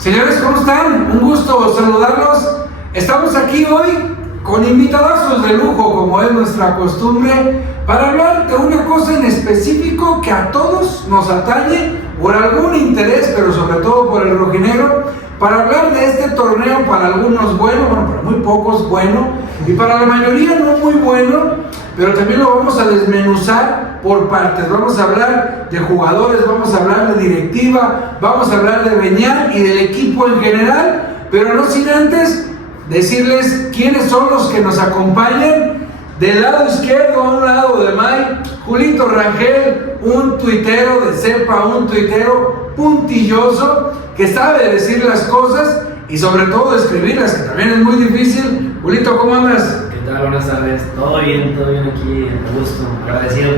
Señores, ¿cómo están? Un gusto saludarlos. Estamos aquí hoy con invitadazos de lujo, como es nuestra costumbre, para hablar de una cosa en específico que a todos nos atañe por algún interés, pero sobre todo por el rojinegro, para hablar de este torneo, para algunos bueno, para muy pocos bueno, y para la mayoría no muy bueno, pero también lo vamos a desmenuzar por partes. Vamos a hablar de jugadores, vamos a hablar de directiva, vamos a hablar de Beñat y del equipo en general, pero no sin antes decirles quiénes son los que nos acompañan. Del lado izquierdo, a un lado de Mike, Julito Rangel, un tuitero de cepa, un tuitero puntilloso, que sabe decir las cosas y sobre todo escribirlas, que también es muy difícil. Julito, ¿cómo andas? ¿Qué tal? Buenas tardes. Todo bien aquí, a gusto. Agradecido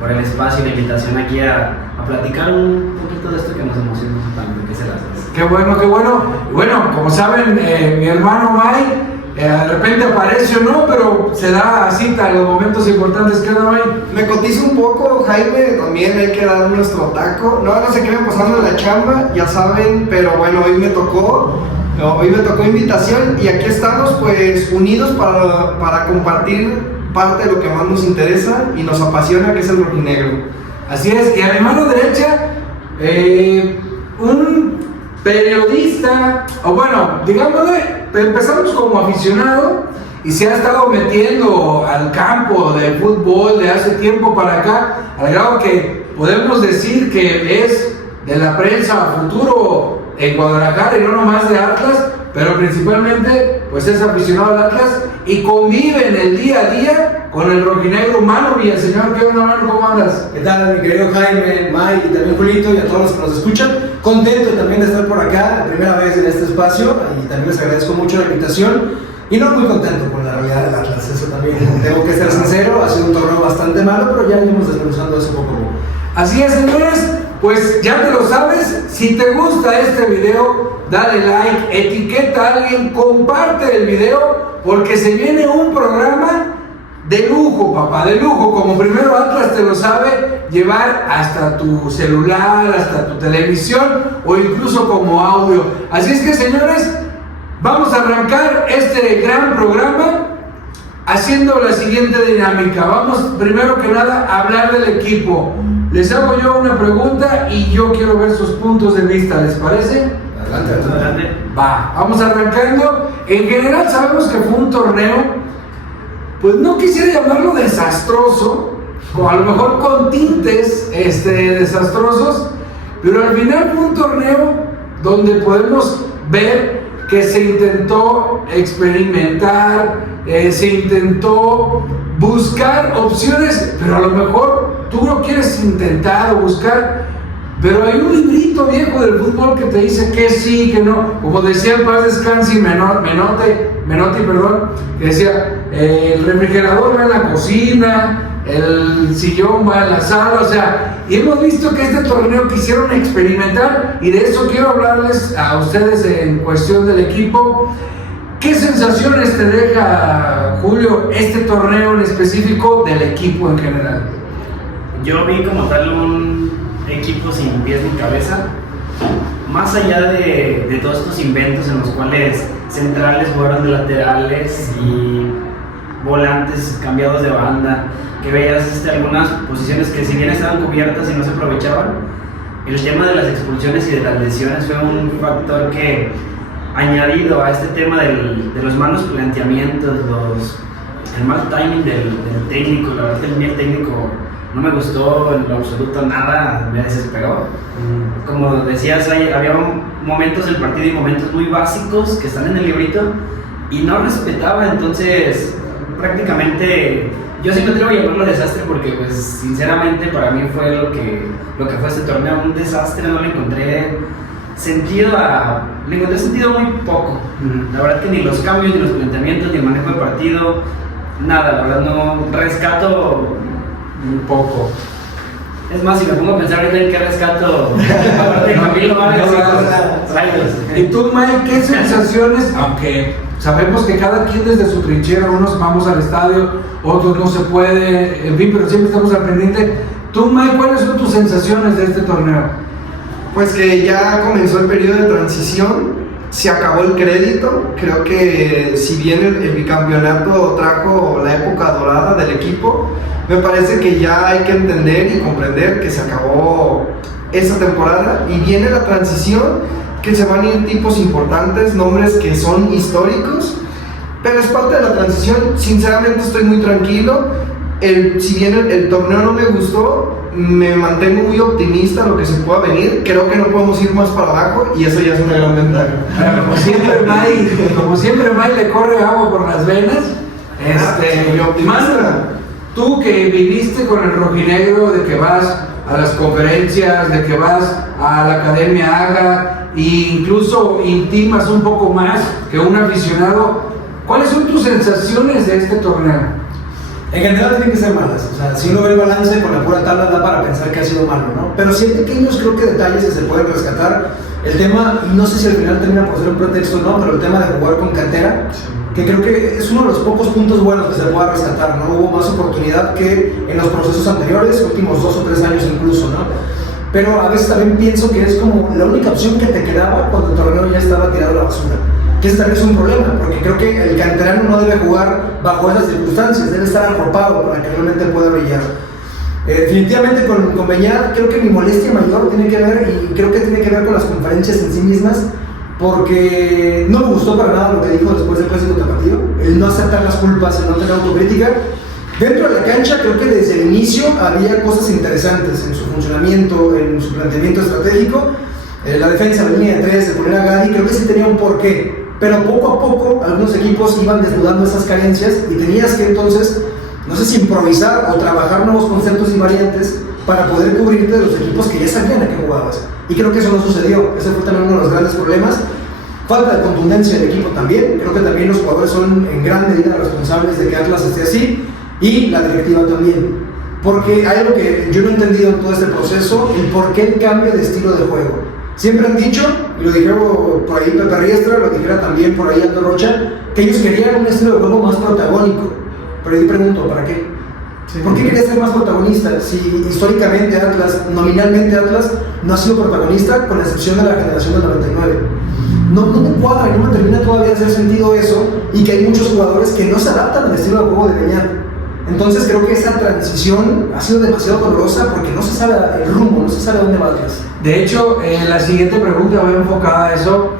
por el espacio y la invitación aquí a platicar un poquito de esto que nos emociona tanto, que se las hace. Qué bueno, qué bueno. Bueno, como saben, mi hermano Mike, de repente aparece o no, pero se da cita en los momentos importantes. ¿Qué onda, Mike? Me cotizo un poco, Jaime, también hay que dar nuestro taco. No se queden pasando en la chamba, ya saben, pero bueno, hoy me tocó invitación y aquí estamos pues unidos para compartir parte de lo que más nos interesa y nos apasiona, que es el rojinegro. Así es, y a mi mano derecha, un periodista, o bueno, digámosle, empezamos como aficionado y se ha estado metiendo al campo del fútbol de hace tiempo para acá, al grado que podemos decir que es de la prensa futuro en Guadalajara y no nomás de Atlas, pero principalmente pues es aficionado al Atlas y convive en el día a día con el rojinegro. Mano Villaseñor, ¿qué onda, Mano? ¿Cómo andas? ¿Qué tal, mi querido Jaime, Mike y también Julito y a todos los que nos escuchan? Contento también de estar por acá, la primera vez en este espacio, y también les agradezco mucho la invitación y no muy contento con la realidad del Atlas, eso también tengo que ser sincero, ha sido un torneo bastante malo, pero ya iremos desmenuzando eso poco a poco. Así es, señores, pues ya te lo sabes, si te gusta este video, dale like, etiqueta a alguien, comparte el video, porque se viene un programa de lujo, papá, de lujo, como primero Atlas te lo sabe llevar hasta tu celular, hasta tu televisión o incluso como audio. Así es que, señores, vamos a arrancar este gran programa haciendo la siguiente dinámica. Vamos primero que nada a hablar del equipo. Les hago yo una pregunta y yo quiero ver sus puntos de vista, ¿les parece? Adelante. Va, vamos arrancando. En general sabemos que fue un torneo, pues no quisiera llamarlo desastroso, o a lo mejor con tintes desastrosos, pero al final fue un torneo donde podemos ver que se intentó experimentar, se intentó buscar opciones, pero a lo mejor tú no quieres intentar o buscar, pero hay un librito viejo del fútbol que te dice que sí, que no. Como decía el Paz Descanse Menotti, que decía, el refrigerador va en la cocina, el sillón va en la sala, o sea, y hemos visto que este torneo quisieron experimentar, y de eso quiero hablarles a ustedes en cuestión del equipo. ¿Qué sensaciones te deja, Julio, este torneo en específico del equipo en general? Yo vi como tal un equipo sin pies ni cabeza, más allá de todos estos inventos en los cuales centrales jugaron de laterales y volantes cambiados de banda, que veías algunas posiciones que si bien estaban cubiertas y no se aprovechaban. El tema de las expulsiones y de las lesiones fue un factor que, añadido a este tema de los malos planteamientos, el mal timing del técnico, la verdad que el técnico no me gustó en lo absoluto nada, me desesperó. Como decías, había momentos del partido y momentos muy básicos que están en el librito y no respetaba, entonces prácticamente yo sí me atrevo a llamarlo desastre porque pues sinceramente para mí fue lo que fue este torneo, un desastre. No le encontré sentido muy poco. La verdad que ni los cambios, ni los planteamientos, ni el manejo del partido, nada, la verdad no rescato Un poco. Es más, si me pongo a pensar ahorita en qué rescato, aparte de Camilo Vargas y tú, Mike, ¿qué sensaciones? Aunque sabemos que cada quien desde su trinchera, unos vamos al estadio, otros no se puede, en fin, pero siempre estamos al pendiente. Tú, Mike, ¿cuáles son tus sensaciones de este torneo? Pues que ya comenzó el periodo de transición, se acabó el crédito. Creo que si bien el bicampeonato trajo la época dorada del equipo, me parece que ya hay que entender y comprender que se acabó esa temporada y viene la transición, que se van a ir tipos importantes, nombres que son históricos, pero es parte de la transición. Sinceramente estoy muy tranquilo. Si bien el torneo no me gustó, me mantengo muy optimista a lo que se pueda venir. Creo que no podemos ir más para abajo y eso ya es una gran ventaja. Como siempre, May le corre agua por las venas. Muy optimista. Manda, tú que viviste con el rojinegro, de que vas a las conferencias, de que vas a la Academia AGA e incluso intimas un poco más que un aficionado, ¿cuáles son tus sensaciones de este torneo? En general tienen que ser malas, o sea, si uno ve el balance con la pura tabla da para pensar que ha sido malo, ¿no? Pero sí hay pequeños, creo que detalles que se pueden rescatar. El tema, y no sé si al final termina por ser un pretexto o no, pero el tema de jugar con cantera, que creo que es uno de los pocos puntos buenos que se pueda rescatar, ¿no? Hubo más oportunidad que en los procesos anteriores, últimos 2 o 3 años incluso, ¿no? Pero a veces también pienso que es como la única opción que te quedaba cuando el torneo ya estaba tirado a la basura. Que ese también es un problema, porque creo que el canterano no debe jugar bajo esas circunstancias, debe estar arropado para que realmente pueda brillar. Definitivamente con Beñat creo que mi molestia mayor tiene que ver, y creo que tiene que ver con las conferencias en sí mismas, porque no me gustó para nada lo que dijo después del clásico tapatío, el no aceptar las culpas, el no tener autocrítica. Dentro de la cancha creo que desde el inicio había cosas interesantes en su funcionamiento, en su planteamiento estratégico. La defensa, la línea de 3, de poner a Gadi, creo que sí tenía un porqué. Pero poco a poco algunos equipos iban desnudando esas carencias y tenías que entonces, no sé si improvisar o trabajar nuevos conceptos y variantes para poder cubrirte de los equipos que ya sabían a qué jugabas. Y creo que eso no sucedió, ese fue también uno de los grandes problemas. Falta de contundencia del equipo también, creo que también los jugadores son en gran medida responsables de que Atlas esté así, y la directiva también. Porque hay algo que yo no he entendido en todo este proceso, el por qué el cambio de estilo de juego. Siempre han dicho, y lo dijeron por ahí Pepe Riestra, lo dijera también por ahí Aldo Rocha, que ellos querían un estilo de juego más protagónico. Pero yo pregunto, ¿para qué? ¿Por qué quería ser más protagonista? Si históricamente Atlas, nominalmente Atlas, no ha sido protagonista, con la excepción de la generación del 99. No me cuadra y no me termina todavía de hacer sentido eso, y que hay muchos jugadores que no se adaptan al estilo de juego de Beñat. Entonces creo que esa transición ha sido demasiado dolorosa porque no se sabe el rumbo, no se sabe a dónde va Atlas. De hecho, la siguiente pregunta va enfocada a eso,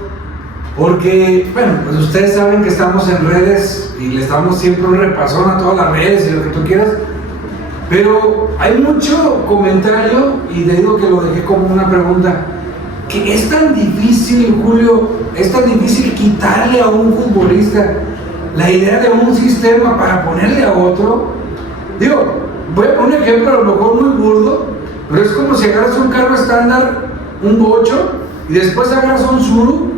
porque, bueno, pues ustedes saben que estamos en redes y le damos siempre un repasón a todas las redes y lo que tú quieras, pero hay mucho comentario, y te digo que lo dejé como una pregunta, que es tan difícil, Julio, es tan difícil quitarle a un futbolista la idea de un sistema para ponerle a otro. Digo, voy a poner un ejemplo a lo mejor muy burdo, pero es como si agarras un carro estándar, un bocho, y después agarras un Tsuru.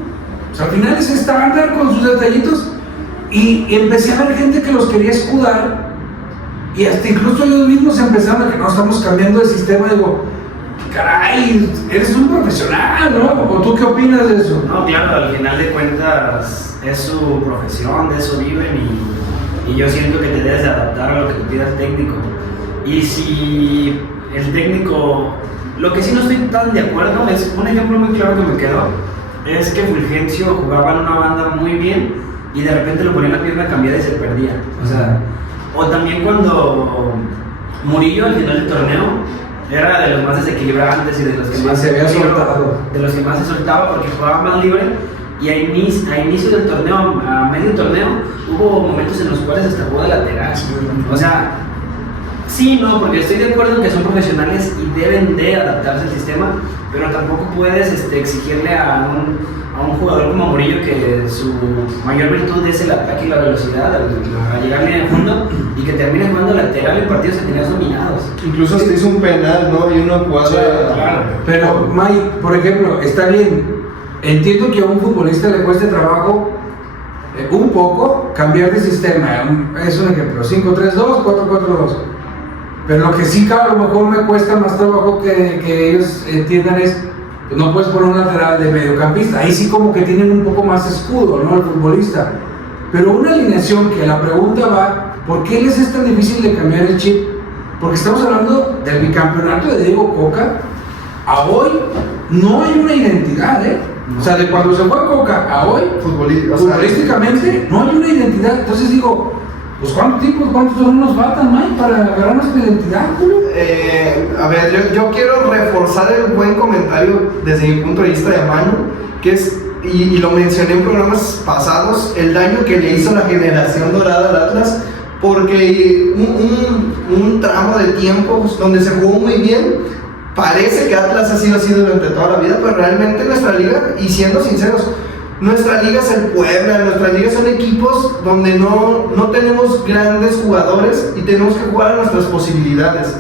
O sea, al final es estándar con sus detallitos, y empecé a ver gente que los quería escudar, y hasta incluso ellos mismos empezaron a que no, estamos cambiando de sistema. Digo, caray, eres un profesional, ¿no? ¿O tú qué opinas de eso? No, claro, al final de cuentas es su profesión, de eso viven, y yo siento que te debes de adaptar a lo que te pida el técnico. Y si el técnico, lo que sí no estoy tan de acuerdo, es un ejemplo muy claro que me quedó, es que Fulgencio jugaba en una banda muy bien y de repente lo ponía en la pierna cambiada y se perdía. O sea, o también cuando Murillo al final del torneo era de los más desequilibrantes y de los que más se había soltado, de los que más se soltaba porque jugaba más libre. Y a inicio del torneo, a medio torneo, hubo momentos en los cuales hasta jugó de lateral. O sea, sí, no, porque estoy de acuerdo en que son profesionales y deben de adaptarse al sistema, pero tampoco puedes exigirle a un jugador como Murillo que su mayor virtud es el ataque y la velocidad a llegar a línea de fondo, y que termine jugando lateral en partidos que tenías dominados. Incluso hasta hizo un penal, ¿no? Y una jugada. Claro. Pero, May, por ejemplo, está bien. Entiendo que a un futbolista le cueste trabajo un poco cambiar de sistema. Es un ejemplo, 5-3-2, 4-4-2. Pero lo que sí, a lo mejor me cuesta más trabajo que ellos entiendan es, pues no puedes poner un lateral de mediocampista. Ahí sí como que tienen un poco más escudo, ¿no? El futbolista. Pero una alineación que la pregunta va, ¿por qué les es tan difícil de cambiar el chip? Porque estamos hablando del bicampeonato de Diego Coca, a hoy no hay una identidad, ¿eh? O sea, de cuando se fue Coca a hoy, futbolísticamente, no hay una identidad. Entonces digo, pues ¿cuántos nos faltan, Mike, para agarrar nuestra identidad, Julio? A ver, yo quiero reforzar el buen comentario desde mi punto de vista de Manu, que es, y lo mencioné en programas pasados, el daño que le hizo la generación dorada al Atlas, porque un tramo de tiempo donde se jugó muy bien. Parece que Atlas ha sido así durante toda la vida, pero realmente nuestra liga, y siendo sinceros, nuestra liga es el Puebla, nuestra liga son equipos donde no tenemos grandes jugadores y tenemos que jugar a nuestras posibilidades.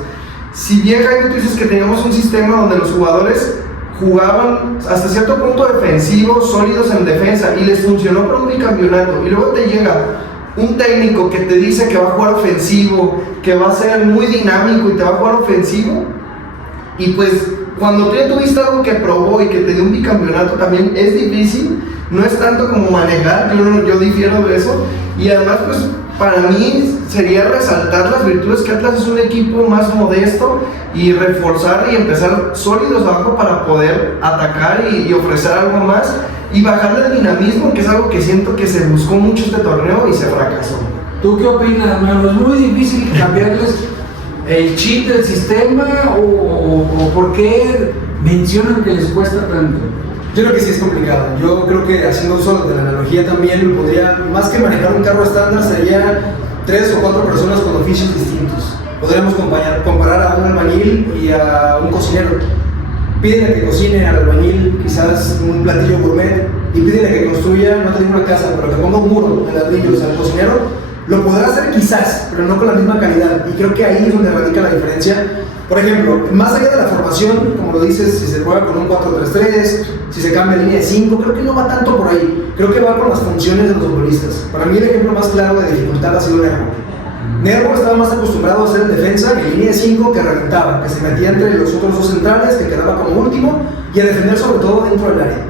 Si bien Jaime, tú dices que teníamos un sistema donde los jugadores jugaban hasta cierto punto defensivos, sólidos en defensa, y les funcionó por un bicampeonato, y luego te llega un técnico que te dice que va a jugar ofensivo, que va a ser muy dinámico y te va a jugar ofensivo, y pues cuando tú ya tuviste algo que probó y que te dio un bicampeonato también es difícil, no es tanto como manejar, yo difiero de eso, y además pues para mí sería resaltar las virtudes que Atlas es un equipo más modesto y reforzar y empezar sólidos abajo para poder atacar y ofrecer algo más y bajarle el dinamismo, que es algo que siento que se buscó mucho este torneo y se fracasó. ¿Tú qué opinas, mano? ¿Es muy difícil cambiarles el chip del sistema o por qué mencionan que les cuesta tanto? Yo creo que sí es complicado. Yo creo que haciendo uso de la analogía también podría, más que manejar un carro estándar, sería 3 o 4 personas con oficios distintos. Podríamos comparar a un albañil y a un cocinero. Pídele que cocine al albañil quizás un platillo gourmet y pídele que construya, no te digo una casa, pero que ponga un muro de ladrillos al cocinero. Lo podrá hacer quizás, pero no con la misma calidad, y creo que ahí es donde radica la diferencia. Por ejemplo, más allá de la formación, como lo dices, si se juega con un 4-3-3, si se cambia línea de 5, creo que no va tanto por ahí, creo que va con las funciones de los futbolistas. Para mí el ejemplo más claro de dificultad ha sido Nervo. Nervo estaba más acostumbrado a hacer en defensa que línea de 5, que reventaba, que se metía entre los otros dos centrales, que quedaba como último, y a defender sobre todo dentro del área.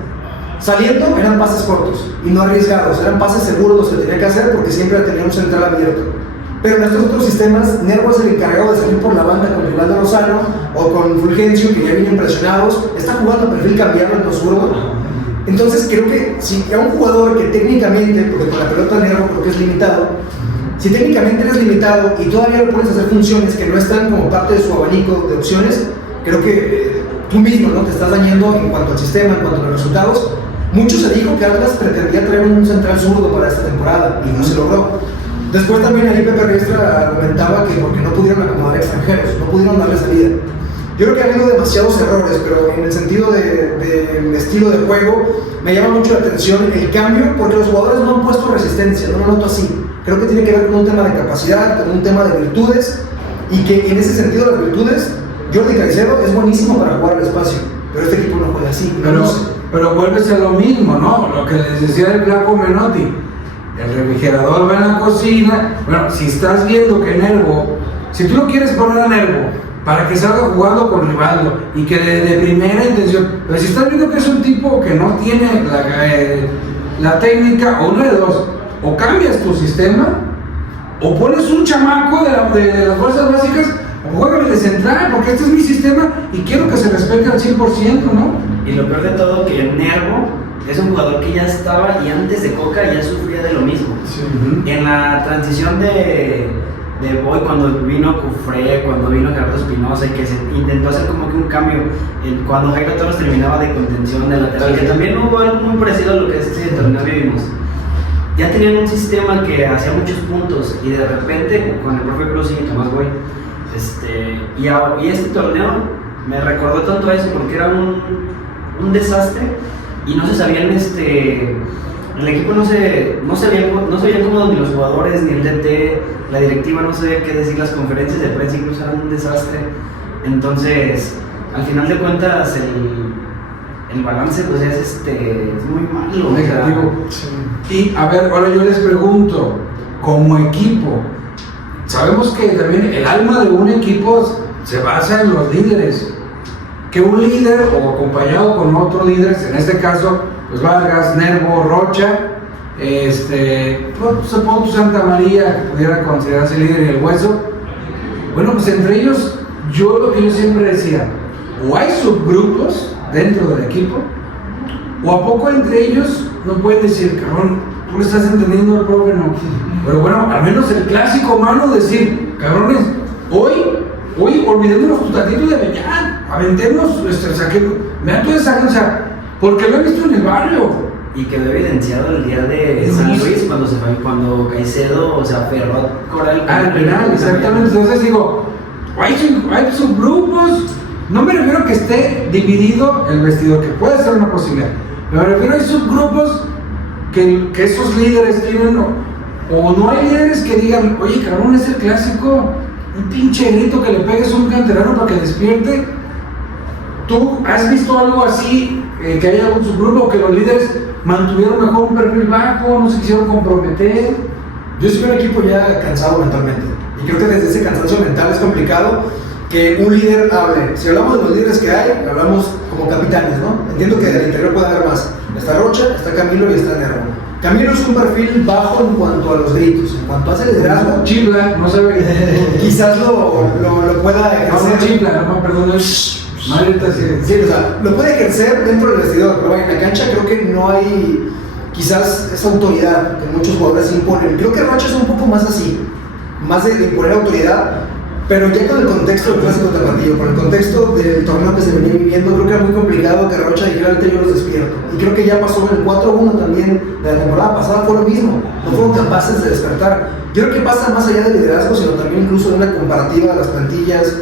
Saliendo eran pases cortos y no arriesgados, eran pases seguros los que tenía que hacer porque siempre tenía un central abierto. Pero en estos otros sistemas, Nervo es el encargado de salir por la banda con Rivaldo Lozano o con Fulgencio, que ya vienen presionados, está jugando a perfil cambiado en lo zurdo. Entonces creo que si a un jugador que técnicamente, porque con la pelota Nervo creo que es limitado, si técnicamente eres limitado y todavía lo pones a hacer funciones que no están como parte de su abanico de opciones, creo que tú mismo, ¿no?, te estás dañando en cuanto al sistema, en cuanto a los resultados. Mucho se dijo que Atlas pretendía traer un central zurdo para esta temporada y no se logró. Después también ahí Pepe Riestra argumentaba que porque no pudieron acomodar extranjeros, no pudieron darle salida. Yo creo que ha habido demasiados errores, pero en el sentido del estilo de juego me llama mucho la atención el cambio, porque los jugadores no han puesto resistencia, no lo noto así. Creo que tiene que ver con un tema de capacidad, con un tema de virtudes, y que en ese sentido las virtudes, Jordi Caicedo es buenísimo para jugar al espacio, pero este equipo no juega así. Pero vuelves a lo mismo, ¿no? Lo que les decía el Flaco Menotti. El refrigerador va en la cocina. Bueno, si estás viendo que Nervo, si tú no quieres poner a Nervo para que salga jugando con Rivaldo y que de primera intención, pero si estás viendo que es un tipo que no tiene la técnica, o una de dos, o cambias tu sistema, o pones un chamaco de las fuerzas básicas, o juégame de central, porque este es mi sistema y quiero que se respete al 100%, ¿no? Y lo peor de todo, que Nervo es un jugador que ya estaba y antes de Coca ya sufría de lo mismo. Sí. En la transición de Boy, cuando vino Cufré, cuando vino Gerardo Espinosa y que se intentó hacer como que un cambio, cuando Jairo Torres terminaba de contención de lateral, que también hubo algo muy parecido a lo que este torneo vivimos. Ya tenían un sistema que hacía muchos puntos y de repente con el profe Cruz y Tomás Boy, y este torneo me recordó tanto a eso porque era un desastre y no se sabían, el equipo no se veía cómodo, ni los jugadores, ni el DT, la directiva no sabía qué decir, las conferencias de prensa incluso eran un desastre. Entonces, al final de cuentas, el balance pues es muy malo. Negativo. Y a ver, ahora yo les pregunto, como equipo, sabemos que también el alma de un equipo se basa en los líderes. Que un líder o acompañado con otros líderes, en este caso, pues Vargas, Nervo, Rocha, supongo Santa María, que pudiera considerarse líder, y el Hueso. Bueno, pues entre ellos, lo que yo siempre decía, o hay subgrupos dentro del equipo, o a poco entre ellos no pueden decir, cabrón, tú le estás entendiendo al profe, no. Pero bueno, al menos el clásico humano decir, cabrones, hoy olvidémonos un tantito de ya, aventemos, saquemos, vean toda esa cancha, porque lo he visto en el barrio. Y quedó evidenciado el día de San Luis cuando Caicedo se aferró a cobrar al penal, exactamente. Entonces digo, hay subgrupos, no me refiero a que esté dividido el vestidor, que puede ser una posibilidad, pero me refiero a hay subgrupos que esos líderes tienen, o no hay líderes que digan, oye cabrón, es el clásico, un pinche grito que le pegues a un canterano para que despierte. ¿Tú has visto algo así, que haya algún subgrupo, que los líderes mantuvieron mejor un perfil bajo, no se quisieron comprometer? Yo soy un equipo ya cansado mentalmente, y creo que desde ese cansancio mental es complicado que un líder hable. Si hablamos de los líderes que hay, hablamos como capitanes, ¿no? Entiendo que del interior puede haber más. Está Rocha, está Camilo y está Nervo. Camilo es un perfil bajo en cuanto a los gritos, en cuanto hace liderazgo. Chifla, no sabe. Quizás lo pueda ejercer. No chifla, no, perdón, madre, sí, o sea, lo puede ejercer dentro del vestidor, pero en la cancha creo que no hay quizás esa autoridad que muchos jugadores imponen. Creo que Rocha es un poco más así, más de imponer autoridad, pero ya con el contexto del clásico tapatío, con el contexto del torneo que se venía viviendo, creo que era muy complicado que Rocha dijera ahorita yo los despierto. Y creo que ya pasó en el 4-1 también de la temporada pasada, fue lo mismo, no fueron capaces de despertar. Yo creo que pasa más allá del liderazgo, sino también incluso de una comparativa de las plantillas.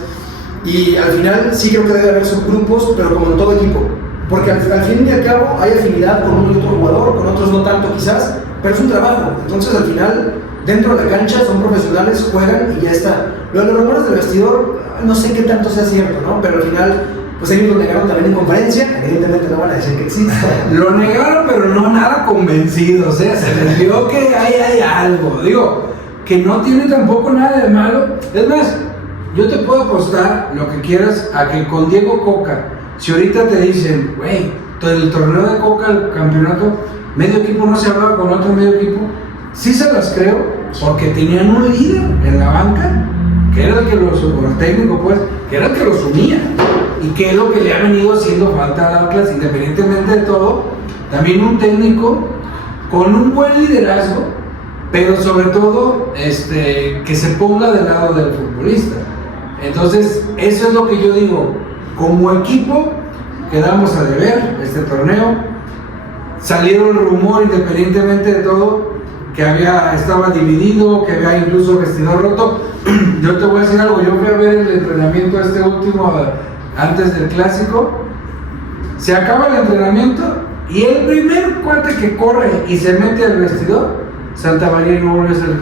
Y al final sí creo que debe haber subgrupos, pero como en todo equipo, porque al fin y al cabo hay afinidad con uno y otro jugador, con otros no tanto quizás, pero es un trabajo. Entonces al final dentro de la cancha son profesionales, juegan y ya está. Lo de los rumores del vestidor no sé qué tanto sea cierto, ¿no? Pero al final pues ellos lo negaron también en conferencia, evidentemente no van a decir que existe. Lo negaron, pero no nada convencidos, se les vio que hay algo, digo, que no tiene tampoco nada de malo. Es más, yo te puedo apostar lo que quieras a que con Diego Coca, si ahorita te dicen, güey, el torneo de Coca, el campeonato, medio equipo no se hablaba con otro medio equipo, sí se las creo, porque tenían un líder en la banca, que era el que los, o el técnico pues, que era el que los unía, y que es lo que le ha venido haciendo falta al Atlas, independientemente de todo, también un técnico con un buen liderazgo, pero sobre todo que se ponga del lado del futbolista. Entonces, eso es lo que yo digo, como equipo quedamos a deber este torneo, salieron el rumor independientemente de todo, que estaba dividido, que había incluso vestidor roto. Yo te voy a decir algo, yo fui a ver el entrenamiento último antes del clásico, se acaba el entrenamiento y el primer cuate que corre y se mete al vestidor, Santa María no vuelve a salir.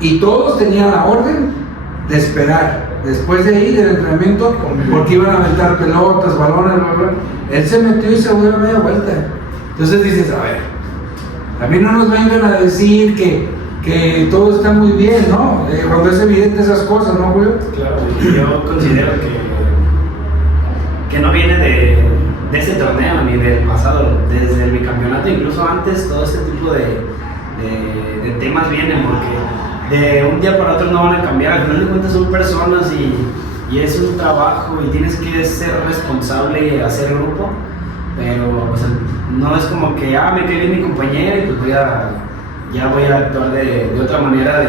Y todos tenían la orden de esperar después de ahí del entrenamiento, porque iban a aventar pelotas, balones, bla, bla. Él se metió y se dio media vuelta. Entonces dices, a ver, a mí no nos vengan a decir que todo está muy bien, ¿no? Cuando es evidente esas cosas, ¿no, Julio? Claro, yo considero que no viene de este torneo ni del pasado, desde el bicampeonato, incluso antes, todo este tipo de temas vienen, porque de un día para otro no van a cambiar. Al final de cuentas son personas y es un trabajo y tienes que ser responsable y hacer grupo, pero o sea, no es como que me cae bien mi compañero y pues ya voy a actuar de otra manera,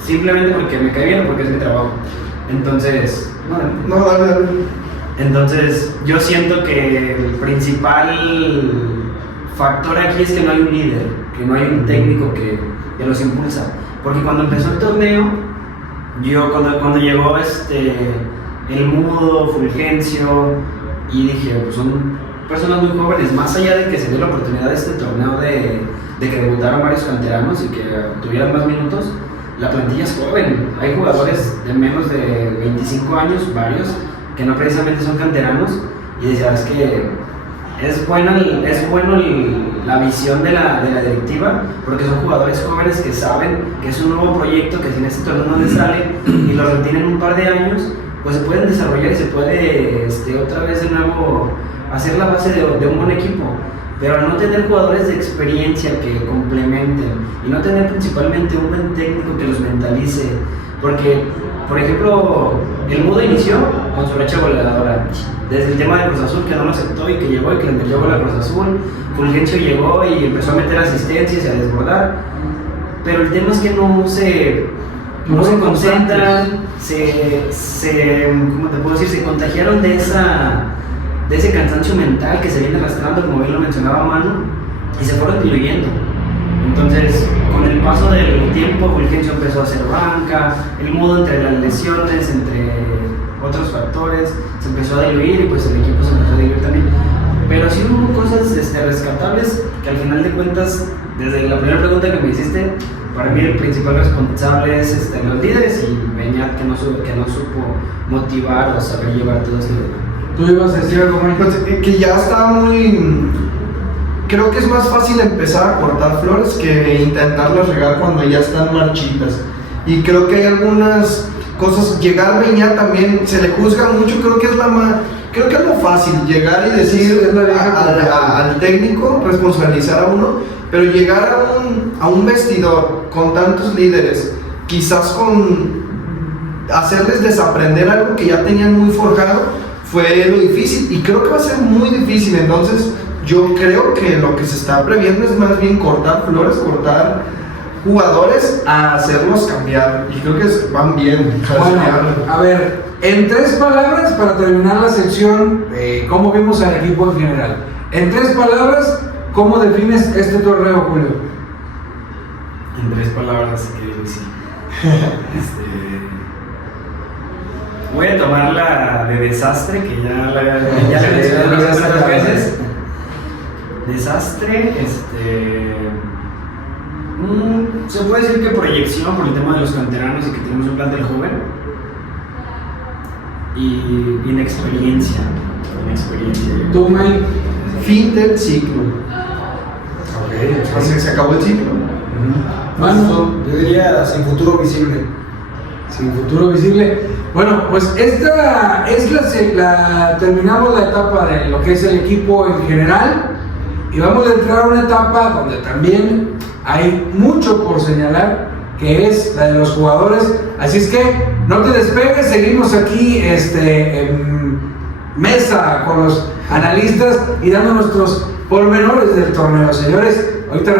simplemente porque me cae bien o porque es mi trabajo. Entonces, dale. Entonces yo siento que el principal factor aquí es que no hay un líder, que no hay un técnico que los impulsa. Porque cuando empezó el torneo, cuando llegó el Mudo, Fulgencio, y dije, pues son personas muy jóvenes, más allá de que se dio la oportunidad de este torneo de que debutaran varios canteranos y que tuvieran más minutos, la plantilla es joven. Hay jugadores de menos de 25 años, varios, que no precisamente son canteranos, y decía, es que es bueno la visión de la directiva, porque son jugadores jóvenes que saben que es un nuevo proyecto, que si en este torneo no les sale y lo retienen un par de años, pues se pueden desarrollar y se puede otra vez de nuevo hacer la base de un buen equipo. Pero al no tener jugadores de experiencia que complementen y no tener principalmente un buen técnico que los mentalice, porque por ejemplo, el Mudo inició con su racha goleadora. Desde el tema de Cruz Azul, que no lo aceptó y que llegó y que le metió gol a Cruz Azul. Fulgencio llegó y empezó a meter asistencias y a desbordar. Pero el tema es que no se concentran, ¿cómo te puedo decir? Se contagiaron de ese cansancio mental que se viene arrastrando, como bien lo mencionaba Manu, y se fueron diluyendo. Entonces, con el paso del tiempo, Fulgencio empezó a hacer banca, el Mudo entre las lesiones, entre otros factores, se empezó a diluir y pues el equipo se empezó a diluir también. Pero sí hubo cosas rescatables que al final de cuentas, desde la primera pregunta que me hiciste, para mí el principal responsable es los líderes y Beñat que no supo motivar o saber llevar todo esto. ¿Tú ibas a decir algo, Mike? Pues, que ya está muy... Creo que es más fácil empezar a cortar flores que intentarlas regar cuando ya están marchitas. Y creo que hay algunas cosas, llegar Beñat también se le juzga mucho, creo que es lo fácil, llegar y decir al técnico, responsabilizar a uno, pero llegar a un vestidor con tantos líderes, quizás con hacerles desaprender algo que ya tenían muy forjado, fue lo difícil y creo que va a ser muy difícil. Entonces yo creo que lo que se está previendo es más bien cortar flores, cortar jugadores a hacerlos cambiar y creo que van bien. Bueno, a ver, en 3 palabras para terminar la sección de cómo vimos al equipo en general. En 3 palabras, ¿cómo defines este torneo, Julio? En 3 palabras, qué difícil. Voy a tomar la de desastre, que ya la mencioné otras veces. Desastre, se puede decir que proyección por el tema de los canteranos y que tenemos un plantel joven. Y inexperiencia. ¿Tú, Mike? Fin del ciclo. Se acabó el ciclo. Manu, yo diría sin futuro visible. sin futuro visible. Bueno, pues esta es terminamos la etapa de lo que es el equipo en general y vamos a entrar a una etapa donde también hay mucho por señalar, que es la de los jugadores. Así es que no te despegues, seguimos aquí en mesa con los analistas y dando nuestros pormenores del torneo, señores. Ahorita